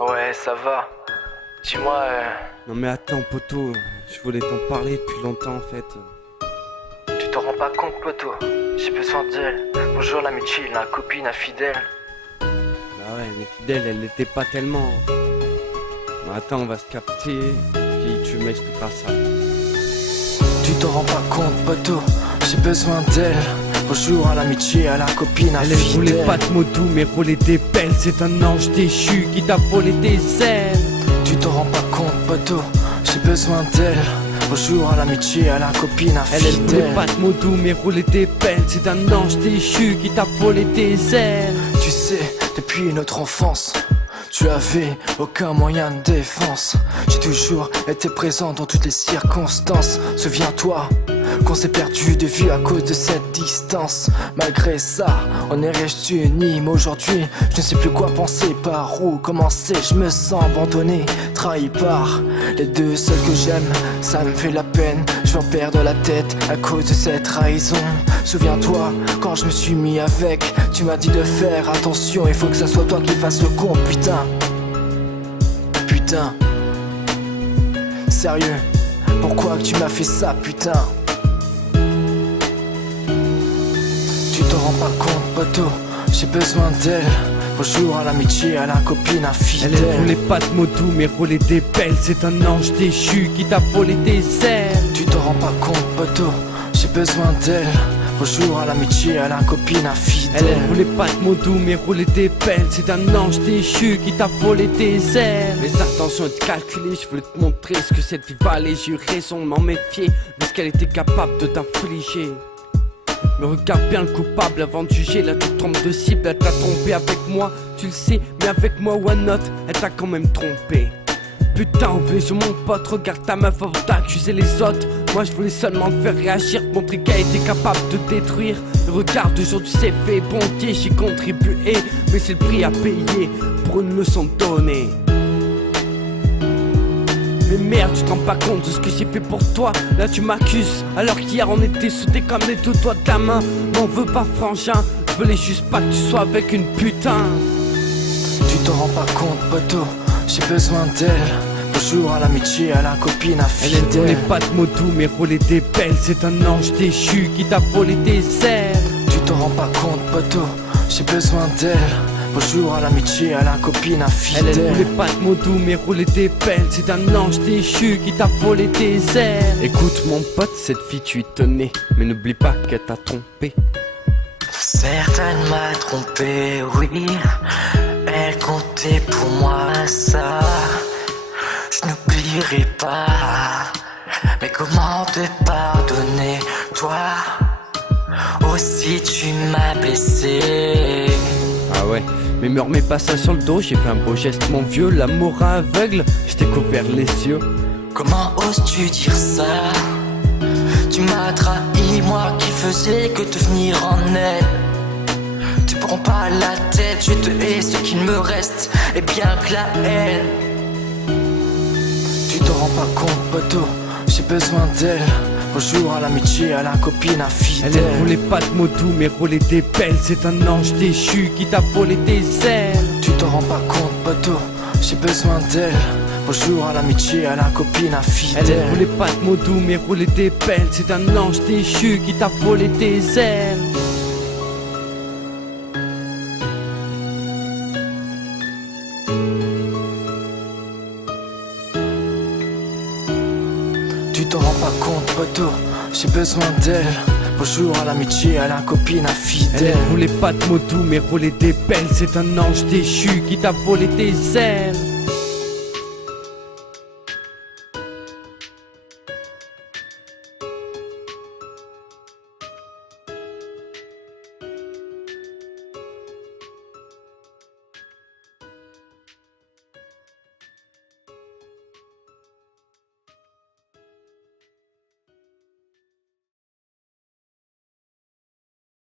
Ouais, ça va. Dis-moi, Non mais attends poteau, je voulais t'en parler depuis longtemps en fait. tu t'en rends pas compte, poteau? J'ai besoin d'elle. Bonjour l'amitié, la copine infidèle. Bah ouais, mais fidèle, elle l'était pas tellement. Mais attends, on va se capter, puis tu m'expliqueras ça. Tu t'en rends pas compte, poteau? J'ai besoin d'elle. Bonjour à l'amitié, à la copine Elle infidèle. voulait pas de moto, mais rouler des pelles. C'est un ange déchu qui t'a volé tes ailes. Tu t'en rends pas compte, poteau? J'ai besoin d'elle. Bonjour à l'amitié, à la copine Elle voulait infidèle. pas de moto, mais rouler des pelles. C'est un ange déchu qui t'a volé tes ailes. Tu sais, depuis notre enfance, tu avais aucun moyen de défense. J'ai toujours été présent dans toutes les circonstances. Souviens-toi qu'on s'est perdu de vue à cause de cette distance. Malgré ça, on est restés unis. Mais aujourd'hui, je ne sais plus quoi penser, par où commencer. Je me sens abandonné, trahi par les deux seuls que j'aime. Ça me fait la peine, je vais en perdre la tête à cause de cette trahison. Souviens-toi, quand je me suis mis avec, tu m'as dit de faire attention. Il faut que ça soit toi qui fasses le con, putain. Putain. Sérieux, pourquoi tu m'as fait ça, putain? Tu t'en rends pas compte, poteau, j'ai besoin d'elle. Bonjour à l'amitié, à la copine infidèle. Elle voulait pas de moto, mais rouler des pelles. C'est un ange déchu qui t'a volé tes ailes. Tu t'en rends pas compte, poteau, j'ai besoin d'elle. Bonjour à l'amitié, à la copine infidèle. Elle voulait pas de moto, mais rouler des pelles. C'est un ange déchu qui t'a volé tes ailes. Mes intentions étaient calculées, je voulais te montrer ce que cette vie valait. J'ai eu raison de m'en méfier, de ce qu'elle était capable de t'infliger. Mais regarde bien le coupable avant de juger. Là tu te trompes de cible, elle t'a trompé avec moi. Tu le sais, mais avec moi why not? Elle t'a quand même trompé. Putain, on voulait sur mon pote, regarde ta meuf avant d'accuser les autres. Moi je voulais seulement te faire réagir, te montrer qu'elle était capable de détruire. Et regarde, aujourd'hui c'est fait, bon Dieu, j'y contribué. Mais c'est le prix à payer pour une leçon donnée. Mais merde, tu te rends pas compte de ce que j'ai fait pour toi. Là tu m'accuses, alors qu'hier on était soudés comme les deux doigts de ta main. M'en veux pas frangin, je voulais juste pas que tu sois avec une putain. Tu t'en rends pas compte, poteau, j'ai besoin d'elle. Bonjour à l'amitié, à la copine infidèle. Elle voulait pas de moto, mais rouler des pelles. C'est un ange déchu qui t'a volé tes ailes. Tu t'en rends pas compte, poteau, j'ai besoin d'elle. Bonjour à l'amitié, à la copine infidèle. Elle voulait pas de moto, mais rouler des pelles. C'est un ange déchu qui t'a volé tes ailes. Écoute mon pote, cette fille tu y tenais, mais n'oublie pas qu'elle t'a trompé. Certes, elle m'a trompé, oui. Elle comptait pour moi, ça je n'oublierai pas. Mais comment te pardonner, toi aussi tu m'as blessé. Ah ouais, mais me remets pas ça sur le dos. J'ai fait un beau geste mon vieux, l'amour aveugle, je t'ai couvert les yeux. Comment oses-tu dire ça? Tu m'as trahi, moi qui faisais que te venir en aide. Tu prends pas la tête, je te hais, ce qu'il me reste est bien que la haine. Tu t'en rends pas compte, poteau, j'ai besoin d'elle. Bonjour à l'amitié, à la copine infidèle. Elle voulait pas de moto, mais rouler des pelles. C'est un ange déchu qui t'a volé tes ailes. Tu t'en rends pas compte, poteau, j'ai besoin d'elle. Bonjour à l'amitié, à la copine infidèle. Elle voulait pas de moto, mais rouler des pelles. C'est un ange déchu qui t'a volé tes ailes. Tu t'en rends pas compte, poteau, j'ai besoin d'elle. Bonjour à l'amitié, à la copine infidèle. Elle voulait pas de moto, mais rouler des pelles. C'est un ange déchu qui t'a volé tes ailes.